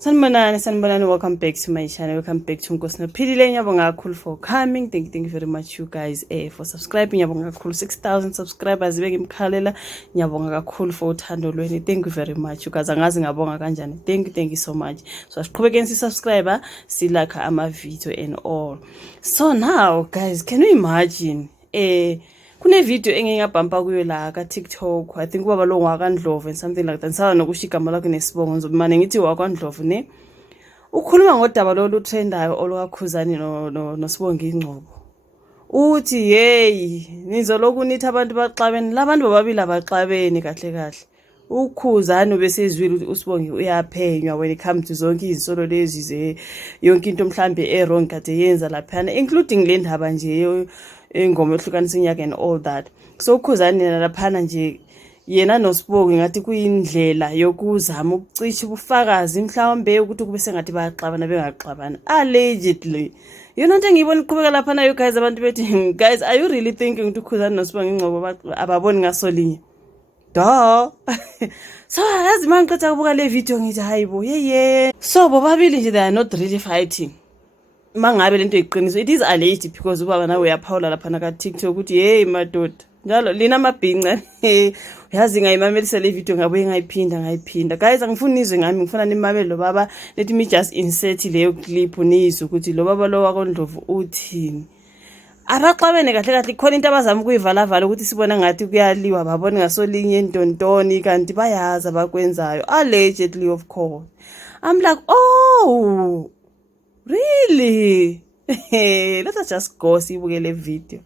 Sanibonani, welcome back to my channel. Welcome back to Nkosina Philile. Ngiyabonga kakhulu for coming. Thank you very much you guys for subscribing. Ngiyabonga kakhulu 6,000 subscribers beke imkhalela. Ngiyabonga kakhulu for uthando lweni. Thank you very much you guys. Angazi ngabonga kanjani. Thank you so much. So asiqhubekeni subscriber, like ama video and all. So now guys, can you imagine kune video engingabhampa kuyo la ka TikTok. I think ubaba lo wakandlovu and something like that. Sawa nokushigama lakho nesibongo ngizomane ngithi wakandlovu ne. Ukhuluma ngodaba lo lutrendayo olwakhuzani no Sibonga Ingcobo. Uthi hey, nizoloku nithi abantu baxabene. Labantu bababili abaxabene kahle. Ukhuzani obesezwile ukuthi uSibonga uyaphenywa when it comes to zonke izisolo lezi yonke into mhlambe wrong kade yenza laphana including le ndaba nje ingoma ehlukanisa inyaka and all that. So ukhuzani laphana nje yena noSibonga ngathi kuyindlela yokuzama ukucisha ubufakazi mhlawumbe ukuthi kube sengathi bayaxabana bengaxabana allegedly. Yona into engiyibona iqhubeka laphana you guys abantu bethi guys, are you really thinking ukuthi ukhuzani noSibonga Ingcobo ababoni ngasolinye? Duh. So yazi mangiqeda ukubuka le video ngithi hayibo yeye. So bobabili nje they are not really fighting. Mangabe lento iqiniso, it is alleged because ubaba nawe uyaphawula lapha na ka TikTok ukuthi hey madoda njalo lina mabhinqa yazi ngayimamelisa le video ngabuye ngayiphinda guys, angifuni nizwe ngami, ngifuna nimamele lo baba. Let me just insert leyo clip nizwe ukuthi lo baba lo wakondlovu uthini. Abaxabene kahle khona into abazama ukuyivala ukuthi sibona ngathi kuyaliwa babone ngasolinye entontoni kanti bayazi abakwenzayo allegedly of course. I'm like, oh really? Let us just go sibuke le video.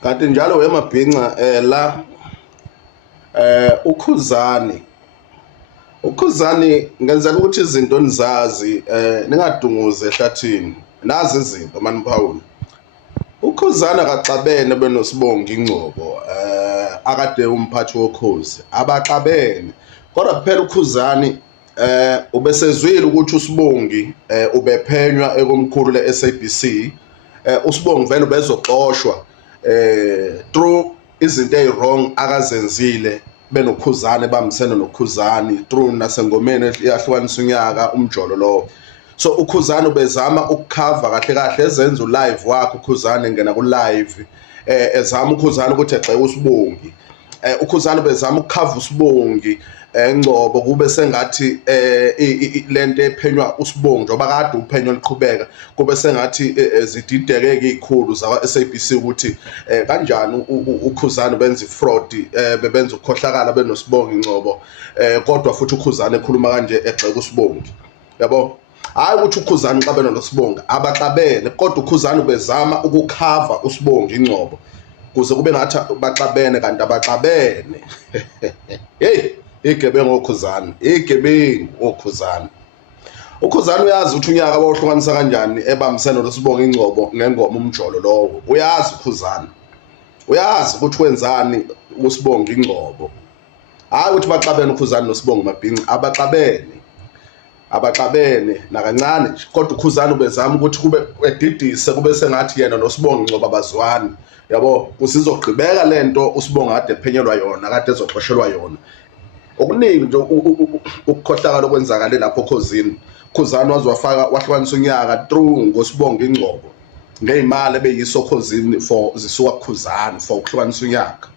Kanti njalo wemabhinqa la ukhuzani ngenzela ukuthi izinto nizazi ningadunguze ehlathini. Nazi izinto maniphawula. Ukhuzani akaxabene benoSibonga Ingcobo akade umphathi wokhozi abaxabene kodwa kuphela ukhuzani ubesezwile ukuthi uSibongi ubephenywa ekomkhulu leSABC. uSibongi vele bezoxoshwa through izinto ezwrong akazenzile benokhuzani bamsene nokhuzani through nasengomeni yahlukanisa unyaka umjolo lo. So ukhuzani ubezama ukucover kahle ezenza ulive wakhe ukhuzani ngena ku live ezama ukhuzani ukuthi egxeke uSibongi. Ukhuzani bezama ukucover uSibongi Ingcobo kube sengathi lento ephenywa uSibongi njoba kade uphenyo liqhubeka kube sengathi zididekeke izikhulu zakwa SABC ukuthi kanjani ukhuzani benza ifraud bebenza ukukhohlakala benoSibonga Ingcobo kodwa futhi ukhuzani ekhuluma kanje egxeka uSibongi. Yabo hayi ukuthi ukhuzani xabene noSibonga abaxabene kodwa ukhuzani bezama ukucover uSibonga Ingcobo kuze kube ngathi baxabene kanti abaxabene. Hey, igebengu okhuzani. Ukhuzani uyazi ukuthi unyaka bawuhlukanisa kanjani ebamsene noSibonga Ingcobo ngengoma umjolo lowo. Uyazi ukhuzani. Uyazi ukuthi wenzani uSibonga Ingcobo. Hayi ukuthi baxabene ukhuzani noSibonga mabhinqa abaxabene nakancane nje kodwa ukhuzani ubezama ukuthi kube edidise kube sengathi yena noSibonga Ingcobo abazwani. Yabo kusizogqibeka lento uSibonga kade ephenyelwa yona kade ezoxoshelwa yona. Okuningi nje ukukhohlakala okwenzakala lapho khozini. Khuzani wazwafaka wahlukanisa unyaka through ngoSibonga Ingcobo ngezimali ebeyiso khozini for zisuka kukhuzani for ukuhlukanisa unyaka.